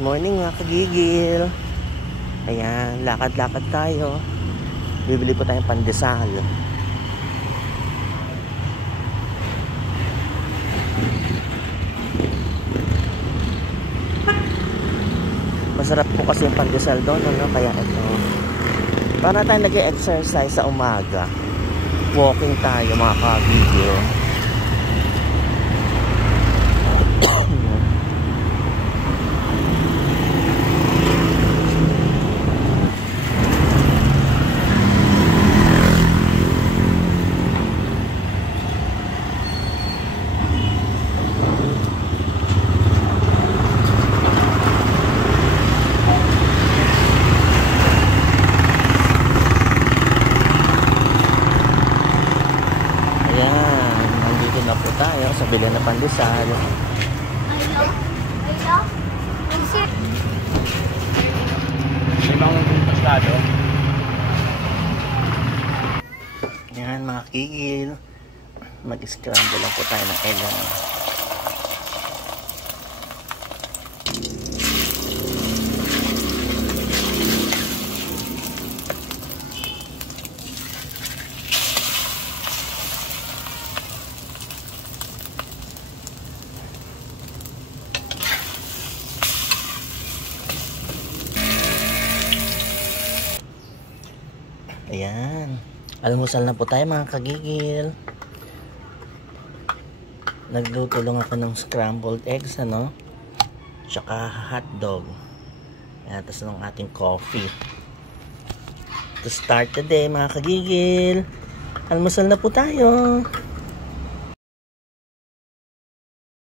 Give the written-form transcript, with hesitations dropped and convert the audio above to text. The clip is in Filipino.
Morning mga kagigil. Ayan, lakad-lakad tayo. Bibili po tayong pandesal. Masarap po kasi yung pandesal doon, ano? Kaya ito, para tayo nag-exercise sa umaga. Walking tayo mga kagigil. Tayo sa bilhan na pandesal. May mga tostado. Yan mga kigil. Mag-scramble lang po tayo ng egg. Ayan. Almusal na po tayo mga kagigil. Nagluto lang ako ng scrambled eggs, ano? Tsaka hotdog. Ayan, tapos ng ating coffee. To start the day mga kagigil. Almusal na po tayo.